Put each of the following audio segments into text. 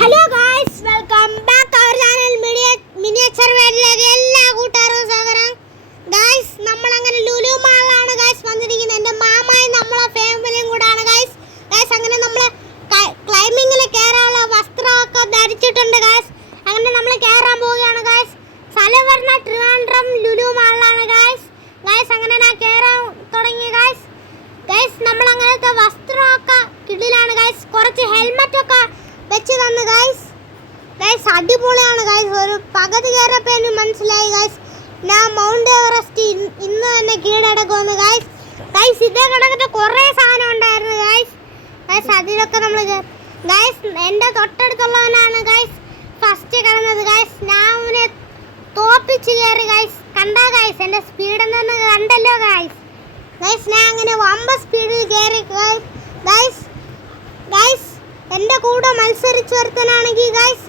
Hello guys, welcome back our channel miniature വേൾഡിലേക്ക് എല്ലാ കൂട്ടുകാർക്കും സ്വാഗതം. ഗായ്സ്, നമ്മൾ അങ്ങനെ ലുലു മാളിലാണ് ഗായ്സ് വന്നിരിക്കുന്നത്. എൻ്റെ മാമായും നമ്മളെ ഫാമിലിയും കൂടാണ് ഗായ്സ്. ഗായ്സ് അങ്ങനെ നമ്മൾ ക്ലൈമ്പിങ്ങിൽ കയറാനുള്ള വസ്ത്രമൊക്കെ ധരിച്ചിട്ടുണ്ട് ഗായ്സ്. അങ്ങനെ നമ്മൾ കയറാൻ പോവുകയാണ് ഗായ്സ്. സ്ഥലം വരുന്ന ട്രിവാൻഡ്രം ലുലു മാളിലാണ് ഗായ്സ്. ഗായ്സ് അങ്ങനെ ഞാൻ കയറാൻ തുടങ്ങി ഗായ്സ്. ഗായ്സ് നമ്മൾ അങ്ങനത്തെ വസ്ത്രമൊക്കെ കിടിലാണ് ഗായ്സ്. കുറച്ച് ഹെൽമെറ്റൊക്കെ വെച്ച് തന്നു ഗായ്സ്. ഗായ്സ് അടിപൊളിയാണ് ഗായ്സ്. ഒരു പകുതി കയറപ്പോൾ എനിക്ക് മനസ്സിലായി ഗായ്സ്, ഞാൻ മൗണ്ട് എവറസ്റ്റ് ഇന്ന് തന്നെ കീഴടക്കുമെന്ന് ഗായ്സ്. ഗായ്സ് ഇതേ കണക്കിട്ട് കുറേ സാധനം ഉണ്ടായിരുന്നു ഗായ്സ്. ഗായ്സ് അതിലൊക്കെ നമ്മൾ ഗായ്സ് എൻ്റെ തൊട്ടടുത്തുള്ളവനാണ് ഗായ്സ് ഫസ്റ്റ് കിടന്നത് ഗായ്സ്. ഞാൻ അവനെ തോപ്പിച്ച് കയറി ഗായ്സ്. കണ്ടാ ഗായ്സ് എൻ്റെ സ്പീഡ് എന്ന് കണ്ടല്ലോ ഗായ്സ്. ഗായ്സ് ഞാൻ അങ്ങനെ വമ്പ സ്പീഡിൽ കയറി ഗായ്സ്. ഗായ്സ് ഗായ്സ് എൻ്റെ കൂടെ മത്സരിച്ച് വരുത്തനാണെങ്കിൽ ഗായ്സ്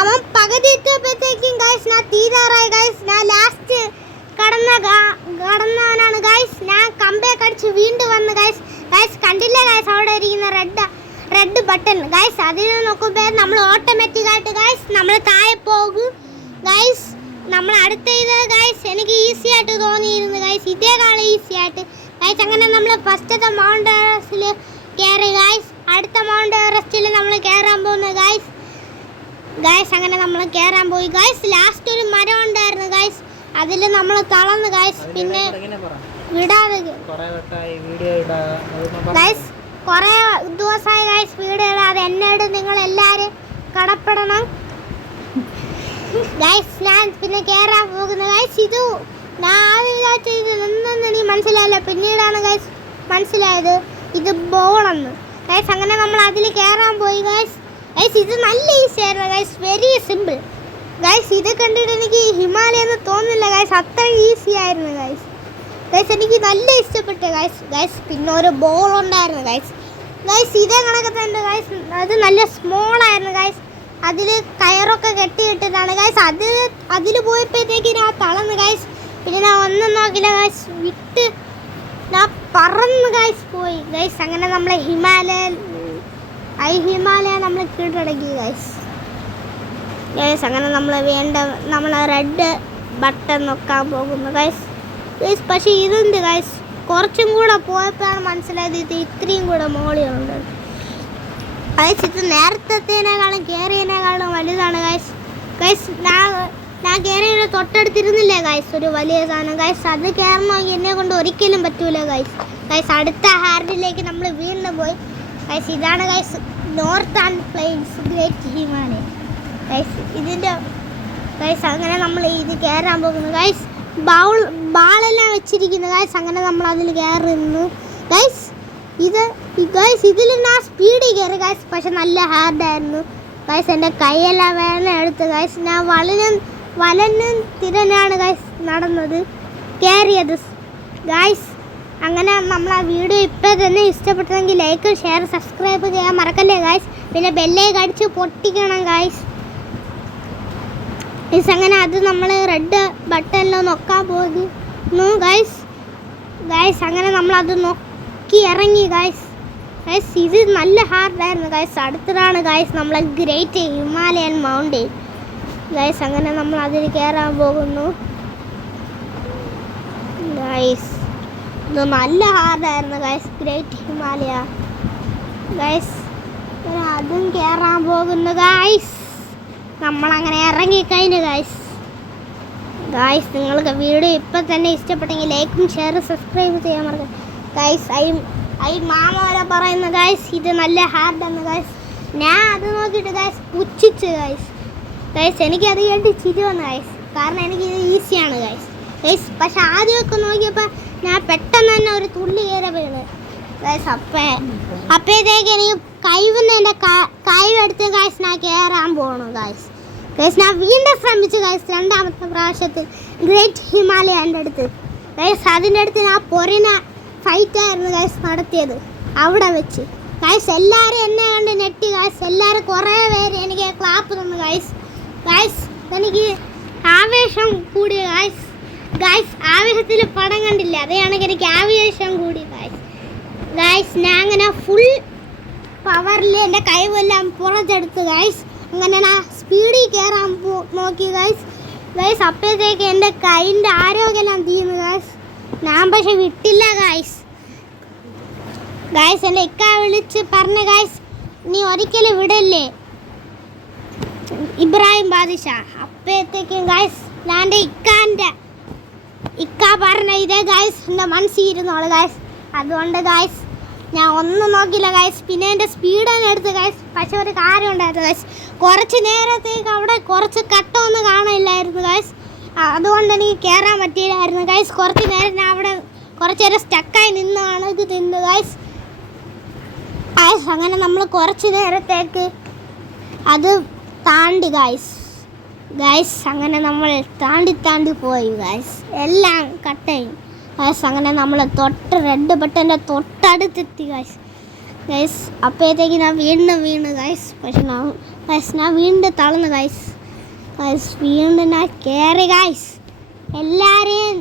അവൻ പകുതി എത്തിയപ്പോഴത്തേക്കും ഗായ്സ് ഞാൻ തീരാറായി ഗായ്സ്. ഞാൻ ലാസ്റ്റ് കടന്നവനാണ് ഗായ്സ്. ഞാൻ കമ്പയൊക്കെ അടിച്ച് വീണ്ടും വന്ന് ഗായ്സ്. ഗായ്സ് കണ്ടില്ലേ ഗായ്സ് അവിടെ ഇരിക്കുന്ന റെഡ് ബട്ടൺ ഗായ്സ്. അതിൽ നോക്കുമ്പോൾ നമ്മൾ ഓട്ടോമാറ്റിക്കായിട്ട് ഗായ്സ് നമ്മൾ താഴെ പോകും ഗായ്സ്. നമ്മൾ അടുത്ത ഇത് ഗായ്സ് എനിക്ക് ഈസി ആയിട്ട് തോന്നിയിരുന്നു ഗായ്സ്, ഇതേക്കാളും ഈസി ആയിട്ട് ഗായ്സ്. അങ്ങനെ നമ്മൾ ഫസ്റ്റത്തെ മൗണ്ട് എവറസ്റ്റിൽ കയറി ഗായ്സ്. അടുത്ത മൗണ്ട് എവറസ്റ്റിൽ നമ്മൾ കയറാൻ പോകുന്നു ഗായ്സ്. ഗായ്സ് അങ്ങനെ നമ്മൾ കയറാൻ പോയി ഗായ്സ്. ലാസ്റ്റ് ഒരു മരം ഉണ്ടായിരുന്നു ഗായ്സ്, അതിൽ നമ്മൾ തളർന്ന് ഗായ്സ്. പിന്നെ വിടാതെ ഗായ്സ് കുറേ ദിവസമായി ഗായ്സ് വീഡിയോ ഇടാതെ. എന്നോട് നിങ്ങൾ എല്ലാവരും കടപ്പെടണം ഗായ്സ്. ഞാൻ പിന്നെ കയറാൻ പോകുന്നു ഗായ്സ്. ഇത് ഞാൻ ആദ്യം വിചാരിച്ചത് എന്തെന്ന് എനിക്ക് മനസ്സിലായില്ല, പിന്നീടാണ് ഗായ്സ് മനസ്സിലായത് ഇത് ബോളെന്ന് ഗായ്സ്. അങ്ങനെ നമ്മൾ അതിൽ കയറാൻ പോയി ഗായ്സ്. ഗായ്സ് ഇത് നല്ല ഈസി ആയിരുന്നു ഗായ്സ്, വെരി സിമ്പിൾ ഗായ്സ്. ഇത് കണ്ടിട്ട് എനിക്ക് ഹിമാലയ എന്ന് തോന്നുന്നില്ല ഗായ്സ്, അത്ര ഈസി ആയിരുന്നു ഗായ്സ്. ഗായ്സ് എനിക്ക് നല്ല ഇഷ്ടപ്പെട്ടു ഗായ്സ്. ഗായ്സ് പിന്നെ ഒരു ബോൾ ഉണ്ടായിരുന്നു ഗായ്സ്. ഗായ്സ് ഇതേ കണക്ക് തന്നെ ഗായ്സ്, അത് നല്ല സ്മോൾ ആയിരുന്നു ഗായ്സ്. അതിൽ കയറൊക്കെ കെട്ടിയിട്ടിട്ടാണ് ഗായ്സ്. അതിൽ പോയപ്പോഴത്തേക്ക് ഞാൻ തളർന്ന് ഗായ്സ്. പിന്നെ ഞാൻ ഒന്നും നോക്കില്ല ഗായ്സ്, വിട്ട് ഞാൻ പറന്ന് ഗായ്സ് പോയി ഗായ്സ്. അങ്ങനെ നമ്മളെ ഹിമാലയ നമ്മൾ കീഴടക്കി ഗായ്സ്. ഗായ്സ് അങ്ങനെ നമ്മൾ റെഡ് ബട്ടൺ നോക്കാൻ പോകുന്നു ഗായ്സ്. ഗായ്സ് പക്ഷേ ഇതുണ്ട് ഗായ്സ്, കുറച്ചും കൂടെ പോയപ്പോഴാണ് മനസ്സിലായത് ഇത് ഇത്രയും കൂടെ മോളിയുണ്ട് ഗായ്സ്. ഇത് നേരത്തേനേക്കാളും കയറിയതിനേക്കാളും വലുതാണ് ഗായ്സ്. ഗായ്സ് ഞാൻ കയറിയ തൊട്ടടുത്തിരുന്നില്ലേ ഗായ്സ് ഒരു വലിയ സാധനം ഗായ്സ്. അത് കയറണമെങ്കിൽ എന്നെ കൊണ്ട് ഒരിക്കലും പറ്റൂല ഗായ്സ്. ഗായ്സ് അടുത്ത ഹാർഡിലേക്ക് നമ്മൾ വീണ്ടും പോയി ഗായ്സ്. ഇതാണ് guys northern planes great Himalaya guys. ഇതിൻ്റെ ഗായ്സ് അങ്ങനെ നമ്മൾ ഇത് കയറാൻ പോകുന്നു ഗായ്സ്. ബാളെല്ലാം വെച്ചിരിക്കുന്നു ഗായ്സ്. അങ്ങനെ നമ്മൾ അതിൽ കയറുന്നു ഗായ്സ്. ഇതിൽ ഞാൻ സ്പീഡിൽ കയറി ഗായ്സ്, പക്ഷെ നല്ല ഹാർഡായിരുന്നു ഗായ്സ്. എൻ്റെ കൈയെല്ലാം വേദന എടുത്ത് ഗായ്സ്. ഞാൻ വലനും തിരനാണ് ഗായ്സ് നടന്നത് കയറിയത് ഗായ്സ്. അങ്ങനെ നമ്മൾ ആ വീഡിയോ ഇപ്പോൾ തന്നെ ഇഷ്ടപ്പെട്ടെങ്കിൽ ലൈക്ക് ഷെയർ സബ്സ്ക്രൈബ് ചെയ്യാൻ മറക്കല്ലേ ഗായ്സ്. പിന്നെ ബെല്ലേക്ക് അടിച്ച് പൊട്ടിക്കണം ഗായ്സ്. അങ്ങനെ അത് നമ്മൾ റെഡ് ബട്ടണിൽ നോക്കാൻ പോകുന്നു ഗായ്സ്. ഗായ്സ് അങ്ങനെ നമ്മളത് നോക്കി ഇറങ്ങി ഗായ്സ്. ഗായ്സ് ഇത് നല്ല ഹാർഡായിരുന്നു ഗായ്സ്. അടുത്തതാണ് ഗായ്സ് നമ്മളെ ഗ്രേറ്റ് ഹിമാലയൻ മൗണ്ടെയിൻ ഗായ്സ്. അങ്ങനെ നമ്മൾ അതിൽ കയറാൻ പോകുന്നു ഗായ്സ്. ഇത് നല്ല ഹാർഡായിരുന്നു ഗായ്സ്, ഗ്രേറ്റ് ഹിമാലയ ഗായ്സ്. അതും കയറാൻ പോകുന്നു ഗായ്സ്. നമ്മളങ്ങനെ ഇറങ്ങിക്കഴിഞ്ഞു ഗായ്സ്. ഗായ്സ് നിങ്ങൾക്ക് വീഡിയോ ഇപ്പം തന്നെ ഇഷ്ടപ്പെട്ടെങ്കിൽ ലൈക്കും ഷെയറും സബ്സ്ക്രൈബ് ചെയ്യാൻ മറക്കാം ഗായ്സ്. മാമ വരെ പറയുന്ന ഗായ്സ് ഇത് നല്ല ഹാർഡാണ് ഗായ്സ്. ഞാൻ അത് നോക്കിയിട്ട് ഗായ്സ് പുച്ഛിച്ച് ഗായ്സ്. എനിക്കത് കേട്ട് ചിരി വന്നു ഗായ്സ്, കാരണം എനിക്കിത് ഈസിയാണ് ഗായ്സ്. പക്ഷെ ആദ്യമൊക്കെ നോക്കിയപ്പോൾ ഞാൻ പെട്ടെന്ന് തന്നെ ഒരു തുള്ളി കയറി വീണ് ഗായ്സ്. അപ്പോഴത്തേക്ക് എനിക്ക് കൈവന്ന് എൻ്റെ കൈവെടുത്ത് ഗായ്സ് ഞാൻ കയറാൻ പോകണം ഗായ്സ്. ഞാൻ വീണ്ടും ശ്രമിച്ചു ഗായ്സ്. രണ്ടാമത്തെ പ്രാവശ്യത്തിൽ ഗ്രേറ്റ് ഹിമാലയൻ്റെ അടുത്ത് ഗായ്സ്. അതിൻ്റെ അടുത്ത് ഞാൻ പൊരിന ഫൈറ്റായിരുന്നു ഗായ്സ് നടത്തിയത് അവിടെ വെച്ച് ഗായ്സ്. എല്ലാവരും എന്നെ കണ്ട് നെട്ടി ഗായ്സ്. എല്ലാവരും കുറേ പേര് എനിക്ക് ക്ലാപ്പ് തന്നു ഗായ്സ്. എനിക്ക് ആവേശം കൂടി ഗായ്സ്. ആവേശത്തിൽ പടം കണ്ടില്ല, അതേ കണക്ക് എനിക്ക് ആവേശം കൂടി ഗായ്സ്. ഞാൻ അങ്ങനെ ഫുൾ പവറിൽ എൻ്റെ കഴിവെല്ലാം പുറത്തെടുത്ത് ഗൈസ്. അങ്ങനെ ഞാൻ സ്പീഡിൽ കയറാൻ നോക്കി ഗൈസ്. ഗൈസ് അപ്പോഴത്തേക്ക് എൻ്റെ കൈൻ്റെ ആരോഗ്യമെല്ലാം തീർന്നു ഗൈസ്. ഞാൻ പക്ഷെ വിട്ടില്ല ഗൈസ്. ഗൈസ് എൻ്റെ ഇക്ക വിളിച്ച് പറഞ്ഞു ഗൈസ്, നീ ഒരിക്കലും വിടല്ലേ ഇബ്രാഹിം ബാദിഷാ. അപ്പോഴത്തേക്കും ഗൈസ് ഞാൻ എൻ്റെ ഇക്ക പറഞ്ഞ ഇതേ ഗൈസ് എൻ്റെ മനസ്സിരുന്നോളൂ ഗൈസ്. അതുകൊണ്ട് ഗൈസ് ഞാൻ ഒന്നും നോക്കില്ല ഗൈസ്. പിന്നെ എൻ്റെ സ്പീഡാണ് എടുത്ത് ഗൈസ്. പക്ഷെ ഒരു കാര്യം ഉണ്ടായിരുന്നു ഗൈസ്, കുറച്ച് നേരത്തേക്ക് അവിടെ കുറച്ച് കട്ടമൊന്നും കാണില്ലായിരുന്നു ഗൈസ്. അതുകൊണ്ട് എനിക്ക് കയറാൻ പറ്റിയില്ലായിരുന്നു ഗൈസ്. കുറച്ച് നേരം ഞാൻ അവിടെ കുറച്ച് നേരം സ്റ്റക്കായി നിന്നാണ് ഇത് തിന്നത് ഗൈസ്. ഗൈസ് അങ്ങനെ നമ്മൾ കുറച്ച് നേരത്തേക്ക് അത് താണ്ടി ഗൈസ്. ഗൈസ് അങ്ങനെ നമ്മൾ താണ്ടി പോയി ഗൈസ്. എല്ലാം കട്ടയും ഗൈസ്. അങ്ങനെ നമ്മൾ റെഡ് ബട്ടൻ്റെ തൊട്ടടുത്തെത്തി ഗൈസ്. ഗൈസ് അപ്പോഴത്തേക്ക് ഞാൻ വീണ് ഗൈസ്. പക്ഷെ ഞാൻ വീണ്ടും തളർന്നു ഗൈസ്. വീണ്ടും ഞാൻ കയറി ഗൈസ്. എല്ലാവരെയും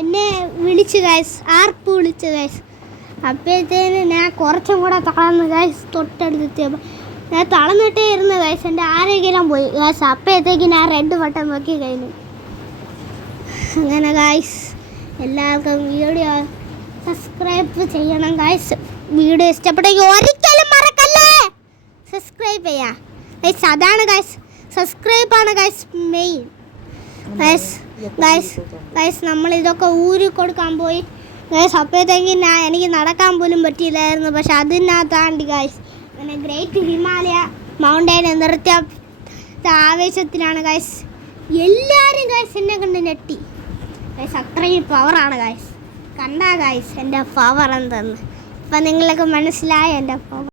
എന്നെ വിളിച്ചു ഗൈസ്, ആർപ്പ് വിളിച്ചു ഗൈസ്. അപ്പോഴത്തേന് ഞാൻ കുറച്ചും കൂടെ തളർന്നു ഗൈസ്. തൊട്ടടുത്തെത്തിയപ്പോൾ ഞാൻ തളർന്നിട്ടേ ഇരുന്നു ഗൈസ്. എൻ്റെ ആരോഗ്യം പോയി ഗൈസ്. അപ്പോഴത്തേക്ക് ഞാൻ റെഡ് ബട്ടൺ നോക്കി കഴിഞ്ഞു. അങ്ങനെ ഗൈസ് എല്ലാവർക്കും വീഡിയോ സബ്സ്ക്രൈബ് ചെയ്യണം ഗൈസ്. വീഡിയോ ഇഷ്ടപ്പെട്ടെങ്കിൽ ഒരിക്കലും മറക്കല്ലേ സബ്സ്ക്രൈബ് ചെയ്യാം ഗൈസ്. അതാണ് ഗൈസ്, സബ്സ്ക്രൈബാണ് ഗൈസ് മെയിൻ ഗൈസ്. നമ്മളിതൊക്കെ ഊരി കൊടുക്കാൻ പോയി ഗൈസ്. അപ്പോഴത്തേക്കും എനിക്ക് നടക്കാൻ പോലും പറ്റിയില്ലായിരുന്നു. പക്ഷെ അതിനകത്താണ്ടി ഗൈസ് അങ്ങനെ ഗ്രേറ്റ് ഹിമാലയ മൗണ്ടൈനെ നിർത്തിയ ആവേശത്തിലാണ് ഗൈസ് എല്ലാവരും ഗൈസ് എന്നെ കണ്ട് ഞെട്ടി ഗൈസ്. അത്രയും പവറാണ് ഗൈസ്. കണ്ടാ ഗൈസ് എൻ്റെ പവർ എന്തെന്ന്. അപ്പം നിങ്ങൾക്ക് മനസ്സിലായ എൻ്റെ പവർ.